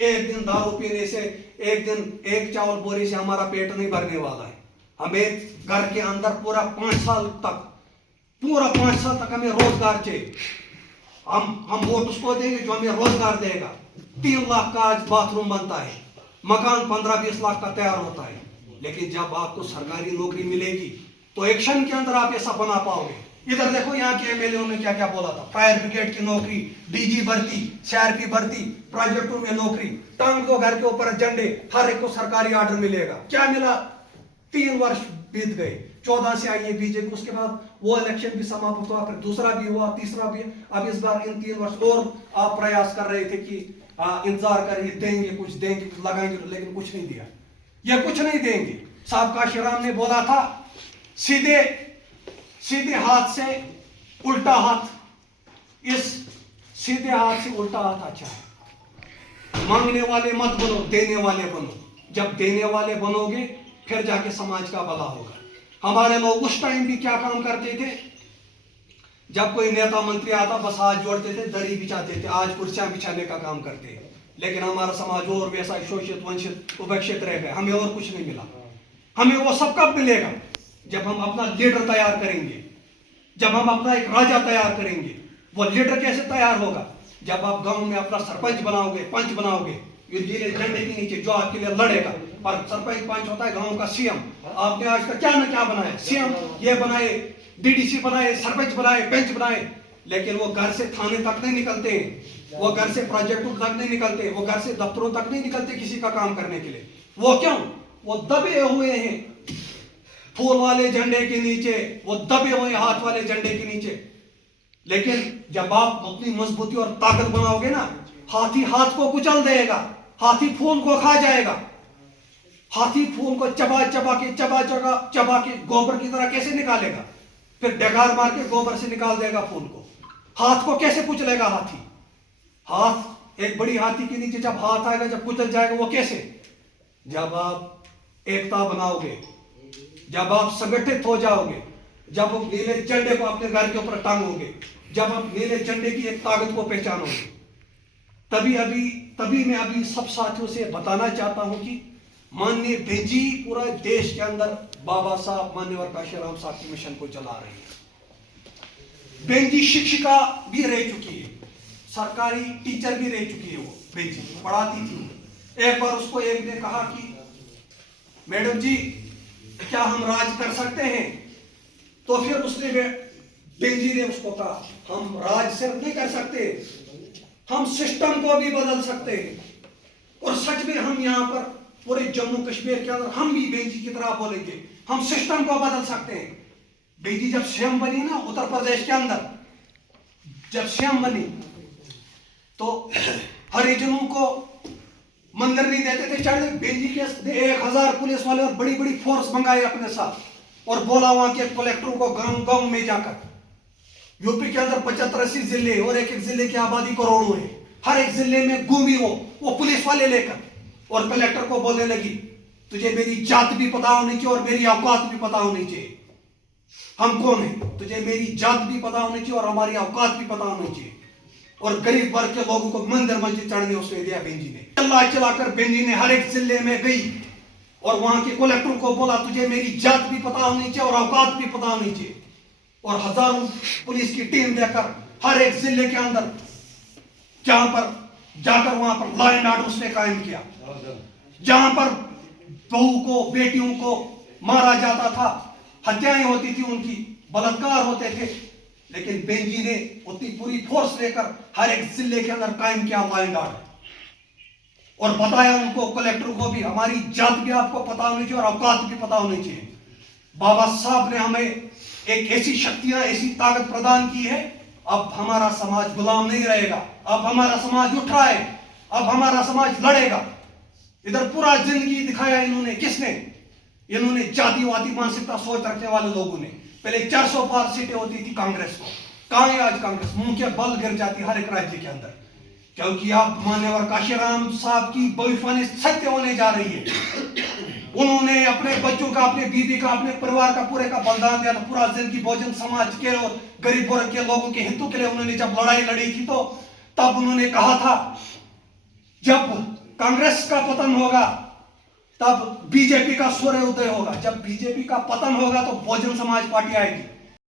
एक दिन दारू पीने से, एक दिन एक चावल बोरी से हमारा पेट नहीं भरने वाला है। हमें घर के अंदर पूरा 5 साल तक हमें रोजगार चाहिए। हम वोट उसको देंगे जो हमें रोजगार देगा। 3 लाख का आज बाथरूम बनता है, मकान 15-20 लाख का तैयार होता है। लेकिन जब आपको सरकारी नौकरी मिलेगी तो एक क्षण के अंदर आप ऐसा बना पाओगे। इधर देखो यहाँ के एमएलए ने क्या क्या बोला था, फायर ब्रिगेड की नौकरी, डीजी भर्ती, सीआरपी भर्ती, प्रोजेक्टों में नौकरी, टांग दो घर के ऊपर झंडे, हर एक को सरकारी ऑर्डर मिलेगा। क्या मिला? 3 वर्ष बीत गए, 14 से आई है बीजेपी, उसके बाद वो इलेक्शन भी समाप्त हुआ, फिर दूसरा भी हुआ, तीसरा भी। अब इस बार इन 3 वर्ष और आप प्रयास कर रहे थे कि इंतजार करिए, देंगे कुछ, देंगे लगाएंगे, लेकिन कुछ नहीं दिया। ये कुछ नहीं देंगे। साहब काशीराम ने बोला था सीधे हाथ से उल्टा हाथ, इस सीधे हाथ से उल्टा हाथ अच्छा है। मांगने वाले मत बनो, देने वाले बनो। जब देने वाले बनोगे फिर जाके समाज का भला होगा। हमारे लोग उस टाइम भी क्या काम करते थे, जब कोई नेता मंत्री आता बस हाथ जोड़ते थे, दरी बिछाते थे, आज कुर्सियां बिछाने का काम करते हैं। लेकिन हमारा समाज और वैसा शोषित, वंचित, उपेक्षित रह गए। हमें और कुछ नहीं मिला। हमें वो सब कब मिलेगा? जब हम अपना लीडर तैयार करेंगे, जब हम अपना एक राजा तैयार करेंगे। वो लीडर कैसे तैयार होगा? जब आप गांव में अपना सरपंच बनाओगे, पंच बनाओगे, जिले झंडे के नीचे जो आपके लिए लड़ेगा। और सरपंच पंच होता है गांव का सीएम। आपने आज तक क्या ना क्या बनाया, सीएम ये बनाए, डीडीसी बनाए, सरपंच बनाए, पंच बनाए, लेकिन वो घर से थाने तक नहीं निकलते, वो घर से प्रोजेक्टों तक नहीं निकलते, वो घर से दफ्तरों तक नहीं निकलते किसी का काम करने के लिए। वो क्यों? वो दबे हुए हैं फूल वाले झंडे के नीचे, वो दबे हुए हाथ वाले झंडे के नीचे। लेकिन जब आप अपनी मजबूती और ताकत बनाओगे ना, हाथी हाथ को कुचल देगा, हाथी फूल को खा जाएगा। हाथी फूल को चबा के गोबर की तरह कैसे निकालेगा? फिर डकार मार के गोबर से निकाल देगा फूल को। हाथ को कैसे कुचलेगा हाथी? हाथ, एक बड़ी हाथी के नीचे जब हाथ आएगा, जब कुचल जाएगा, वो कैसे? जब आप एकता बनाओगे, जब आप संगठित हो जाओगे, जब आप नीले झंडे को अपने घर के ऊपर टांगोगे, जब आप नीले झंडे की एक ताकत को पहचानोगे, तभी मैं अभी सब साथियों से बताना चाहता हूं कि माननीय बेंजी पूरा देश के अंदर बाबा साहब मान्यवर काशीराम साहब की मिशन को चला रही है। बेंजी शिक्षिका भी रह चुकी है, सरकारी टीचर भी रह चुकी है। वो बेंजी पढ़ाती थी। एक बार उसको एक ने कहा कि मैडम जी क्या हम राज कर सकते हैं? तो फिर उसने, बेंजी ने उसको कहा, हम राज सिर्फ नहीं कर सकते, हम सिस्टम को भी बदल सकते हैं। और सच में हम यहाँ पर पूरे जम्मू कश्मीर के अंदर हम भी बेंजी की तरह बोलेंगे, हम सिस्टम को बदल सकते हैं। बेंजी जब सीएम बनी ना उत्तर प्रदेश के अंदर, जब सीएम बनी तो हरिजनों को मंदिर नहीं देते थे चढ़ने। बेंजी के 1000 पुलिस वाले और बड़ी बड़ी फोर्स मंगाए अपने साथ और बोला वहां के कलेक्टरों को गांव में जाकर, यूपी के अंदर 75-80 जिले और एक एक जिले की आबादी करोड़ों है, हर एक जिले में घूमी वो पुलिस वाले लेकर, और कलेक्टर को बोलने लगी तुझे मेरी जात भी पता होनी चाहिए और मेरी औकात भी पता होनी चाहिए। हम कौन है? तुझे मेरी जात भी पता होनी चाहिए और हमारी औकात भी पता होनी चाहिए। और गरीब वर्ग के लोगों को मंदिर मस्जिद चढ़ने उसने दिया बेंजी ने। चलाकर बेंजी ने हर एक जिले में गई और वहां के कलेक्टर को बोला तुझे मेरी जात भी पता होनी चाहिए और औकात भी पता होनी चाहिए। और हजारों पुलिस की टीम देकर हर एक जिले के अंदर जहां पर जाकर वहां पर लॉ एंड ऑर्डर उसने कायम किया। जहां पर बहू को, बेटियों को मारा जाता था, हत्याएं होती थी उनकी, बलात्कार होते थे, लेकिन बेंजी ने उतनी पूरी फोर्स लेकर हर एक जिले के अंदर कायम किया लॉ एंड ऑर्डर। और बताया उनको, कलेक्टर को भी, हमारी जात भी आपको पता होनी चाहिए और औकात भी पता होनी चाहिए। बाबा साहब ने हमें एक ऐसी शक्तियां, ऐसी ताकत प्रदान की है, अब हमारा समाज गुलाम नहीं रहेगा, अब हमारा समाज उठ रहा है, अब हमारा समाज लड़ेगा। इधर पूरा जिंदगी दिखाया इन्होंने, किसने? इन्होंने जातिवादी मानसिकता सोच रखने वाले लोगों ने। पहले 400 पार सीटें होती थी कांग्रेस को, कहां है आज कांग्रेस? मुंह के बल गिर जाती हर एक राज्य के अंदर, क्योंकि आप मान्यवर काशीराम साहब की भविष्यवाणी सत्य होने जा रही है। उन्होंने अपने बच्चों का, अपने बीवी का, अपने परिवार का पूरे का बलिदान दिया था। पूरा जिंदगी बहुजन समाज के और गरीब वर्ग के लोगों के हितों के लिए उन्होंने जब लड़ाई लड़ी थी, तो तब उन्होंने कहा था, जब कांग्रेस का पतन होगा तब बीजेपी का सूर्य उदय होगा। जब बीजेपी का पतन होगा तो बहुजन समाज पार्टी आएगी।